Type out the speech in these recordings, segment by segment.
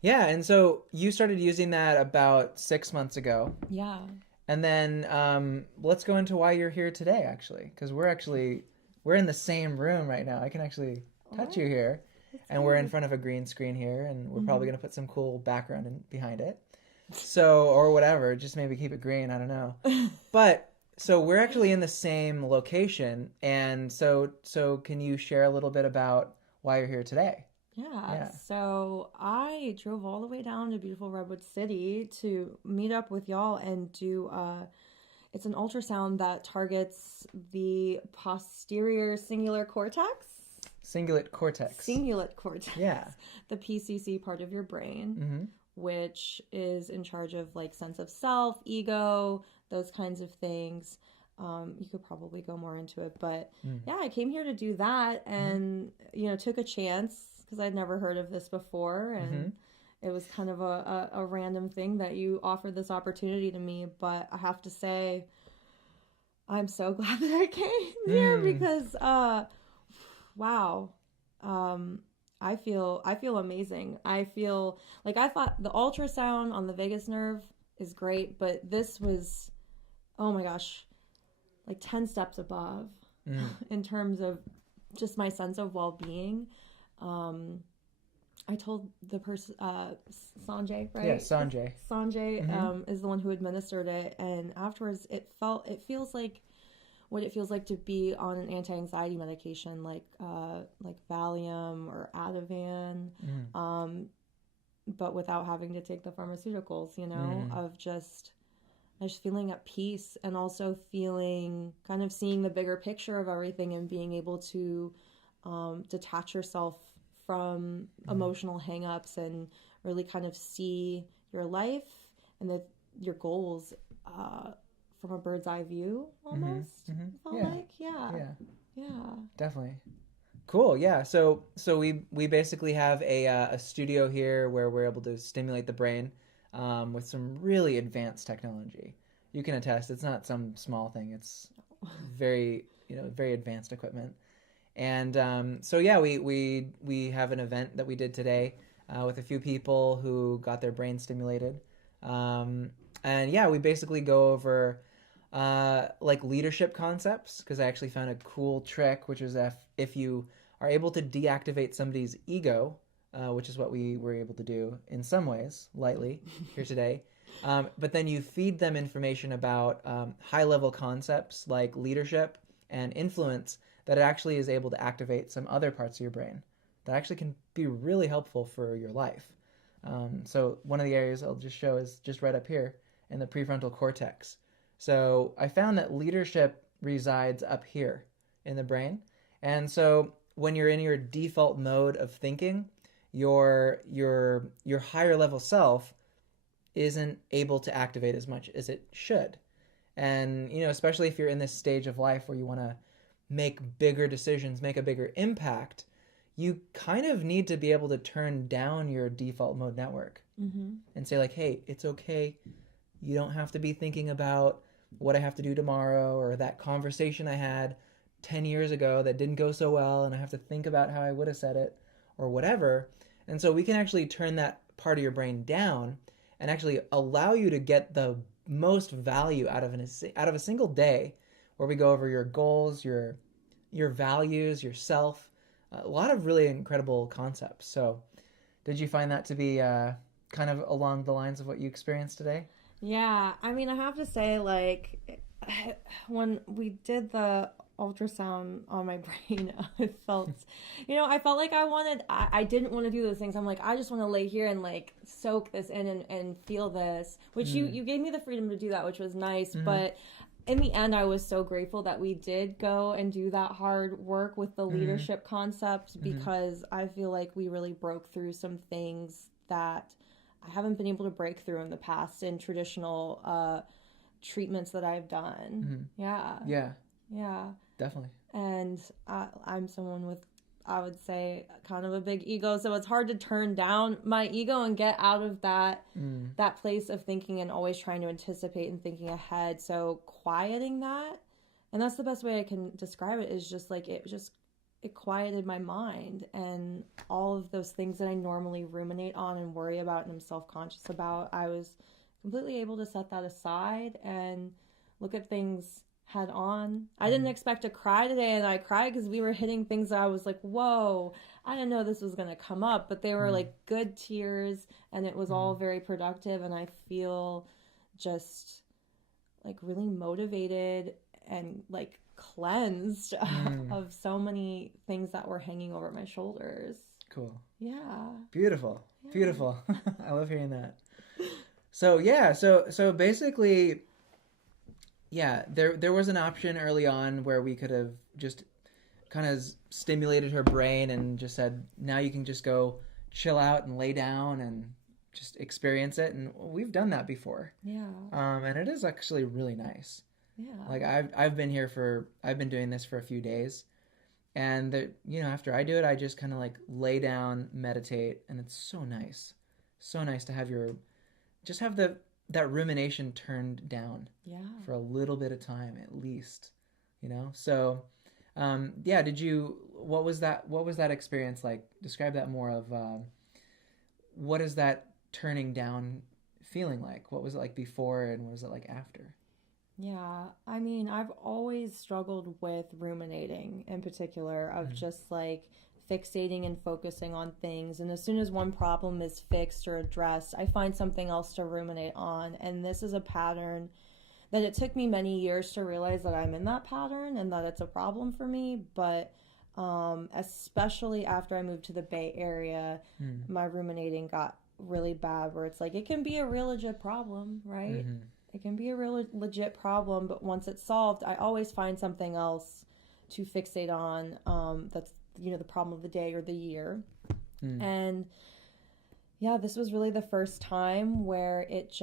Yeah, and so you started using that about 6 months ago. Yeah. And then let's go into why you're here today, actually, because we're in the same room right now. I can actually touch Oh, you here, that's and we're in good. front of a green screen here, and we're probably Hmm. gonna put some cool background behind it. So or whatever, just maybe keep it green. I don't know, but so we're actually in the same location, and so can you share a little bit about why you're here today? Yeah, Yeah. so I drove all the way down to beautiful Redwood City to meet up with y'all and do it's an ultrasound that targets the posterior singular cortex, Cingulate cortex. cingulate cortex, Yeah. the PCC part of your brain, Mm-hmm. which is in charge of like sense of self, ego, those kinds of things. You could probably go more into it, but Mm-hmm. yeah, I came here to do that and took a chance because I'd never heard of this before, Mm-hmm. and it was kind of a random thing that you offered this opportunity to me. But I have to say, I'm so glad that I came here Mm. because wow. Um, I feel amazing. I feel like I thought the ultrasound on the vagus nerve is great, but this was, oh my gosh, like 10 steps above Mm. in terms of just my sense of well-being. Um, I told the person, Sanjay, Yeah, right? Sanjay. Sanjay Mm-hmm. is the one who administered it, and afterwards it feels like what it feels like to be on an anti-anxiety medication like Valium or Ativan, Mm. um, but without having to take the pharmaceuticals. Mm. Of just feeling at peace and also feeling kind of seeing the bigger picture of everything and being able to detach yourself from Mm. emotional hangups and really kind of see your life and your goals from a bird's eye view Mm-hmm. almost. Mm-hmm. I felt Yeah. like, yeah, Yeah. yeah. Definitely. Cool. Yeah. So we basically have a studio here where we're able to stimulate the brain with some really advanced technology. You can attest it's not some small thing. It's very very advanced equipment. And so yeah, we have an event that we did today with a few people who got their brain stimulated. Um, and yeah, we basically go over like leadership concepts because I actually found a cool trick, which is if you are able to deactivate somebody's ego, which is what we were able to do in some ways, lightly here today. But then you feed them information about high level concepts like leadership and influence that it actually is able to activate some other parts of your brain that actually can be really helpful for your life. So one of the areas I'll just show is just right up here in the prefrontal cortex. So I found that leadership resides up here in the brain. And so when you're in your default mode of thinking, your higher level self isn't able to activate as much as it should. And especially if you're in this stage of life where you want to make bigger decisions, make a bigger impact, you kind of need to be able to turn down your default mode network Mm-hmm. and say like, "Hey, it's okay. You don't have to be thinking about what I have to do tomorrow or that conversation I had 10 years ago that didn't go so well and I have to think about how I would have said it or whatever." And so we can actually turn that part of your brain down and actually allow you to get the most value out of a single day where we go over your goals, your values, yourself, a lot of really incredible concepts. So, did you find that to be kind of along the lines of what you experienced today? Yeah, I mean, I have to say, like, when we did the ultrasound on my brain, I felt like I didn't want to do those things. I'm like, I just want to lay here and like soak this in and feel this, which Mm. you gave me the freedom to do that, which was nice. Mm-hmm. But in the end, I was so grateful that we did go and do that hard work with the Mm-hmm. leadership concept Mm-hmm. because I feel like we really broke through some things that I haven't been able to break through in the past in traditional treatments that I've done. Mm-hmm. Yeah, Yeah, yeah. definitely. And I'm someone with, I would say, kind of a big ego, so it's hard to turn down my ego and get out of Mm. that place of thinking and always trying to anticipate and thinking ahead. So quieting that, and that's the best way I can describe it, is just like it just it quieted my mind, and all of those things that I normally ruminate on and worry about and am self-conscious about, I was completely able to set that aside and look at things head on. I didn't Mm-hmm. expect to cry today, and I cried because we were hitting things that I was like, whoa, I didn't know this was going to come up, but they were like good tears, and it was Mm-hmm. all very productive, and I feel just like really motivated and like cleansed Mm. of so many things that were hanging over my shoulders. Cool. Yeah. Beautiful. Yeah. Beautiful. I love hearing that. So yeah, so basically, yeah, there was an option early on where we could have just kind of stimulated her brain and just said, now you can just go chill out and lay down and just experience it. And we've done that before. Yeah. And it is actually really nice. Yeah. Like I've been doing this for a few days, and after I do it, I just kind of like lay down, meditate, and it's so nice to have just have that rumination turned down Yeah. for a little bit of time at least, So, yeah, what was that experience like? Describe that more of what is that turning down feeling like? What was it like before, and what was it like after? Yeah, I mean, I've always struggled with ruminating in particular, of Mm-hmm. just like fixating and focusing on things. And as soon as one problem is fixed or addressed, I find something else to ruminate on. And this is a pattern that it took me many years to realize that I'm in that pattern and that it's a problem for me. But especially after I moved to the Bay Area, Mm-hmm. my ruminating got really bad, where it's like it can be a real legit problem, right? Mm-hmm. It can be a real legit problem, but once it's solved, I always find something else to fixate on, that's, the problem of the day or the year. Mm-hmm. And yeah, this was really the first time where it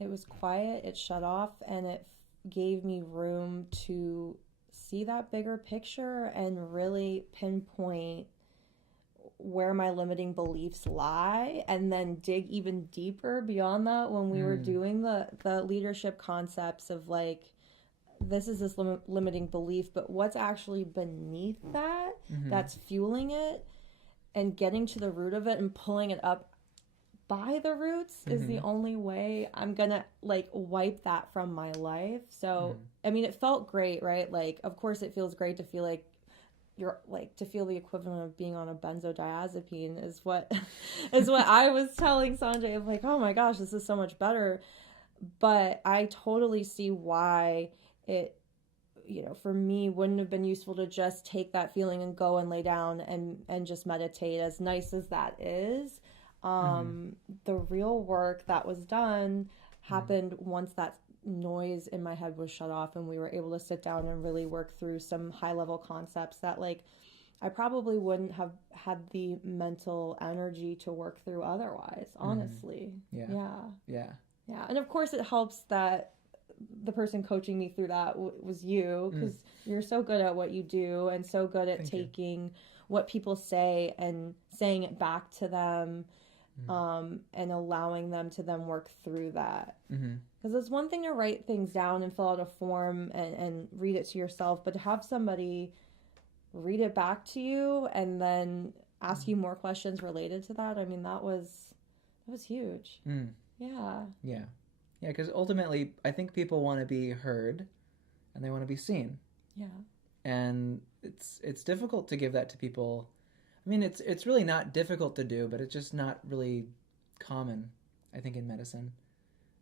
was quiet, it shut off, and it gave me room to see that bigger picture and really pinpoint where my limiting beliefs lie, and then dig even deeper beyond that when we were Mm-hmm. doing the leadership concepts of like, this is this limiting belief, but what's actually beneath that Mm-hmm. that's fueling it, and getting to the root of it and pulling it up by the roots is the Mm-hmm. only way I'm gonna like wipe that from my life. So I mean, it felt great, right? Like, of course it feels great to feel like you're like, to feel the equivalent of being on a benzodiazepine is what is what I was telling Sanjay, of like, oh my gosh, this is so much better. But I totally see why it, for me, wouldn't have been useful to just take that feeling and go and lay down and just meditate, as nice as that is. Mm-hmm. The real work that was done Mm-hmm. happened once that noise in my head was shut off and we were able to sit down and really work through some high level concepts that, like, I probably wouldn't have had the mental energy to work through otherwise, Mm-hmm. honestly. Yeah. Yeah. Yeah. Yeah. And of course, it helps that the person coaching me through that was you, Mm. because you're so good at what you do and so good at Thank you. taking what people say and saying it back to them, and allowing them to then work through that. Mm-hmm. Because it's one thing to write things down and fill out a form and read it to yourself, but to have somebody read it back to you and then ask you more questions related to that, I mean, that was huge. Mm. Yeah. Yeah. Yeah, because ultimately, I think people want to be heard and they want to be seen. Yeah. And it's difficult to give that to people. I mean, it's really not difficult to do, but it's just not really common, I think, in medicine.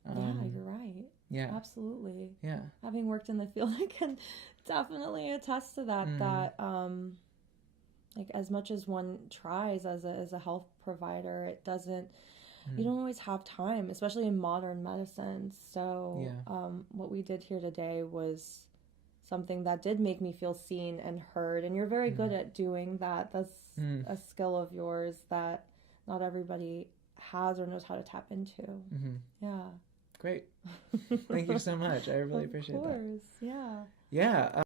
Yeah, you're right. Yeah. Absolutely. Yeah. Having worked in the field, I can definitely attest to that. Mm. That like, as much as one tries as a health provider, it doesn't. You don't always have time, especially in modern medicine. So, Yeah. What we did here today was something that did make me feel seen and heard. And you're very good at doing that. That's Mm. a skill of yours that not everybody has or knows how to tap into. Mm-hmm. Yeah. Great. Thank you so much. I really appreciate that. Of course, yeah. Yeah.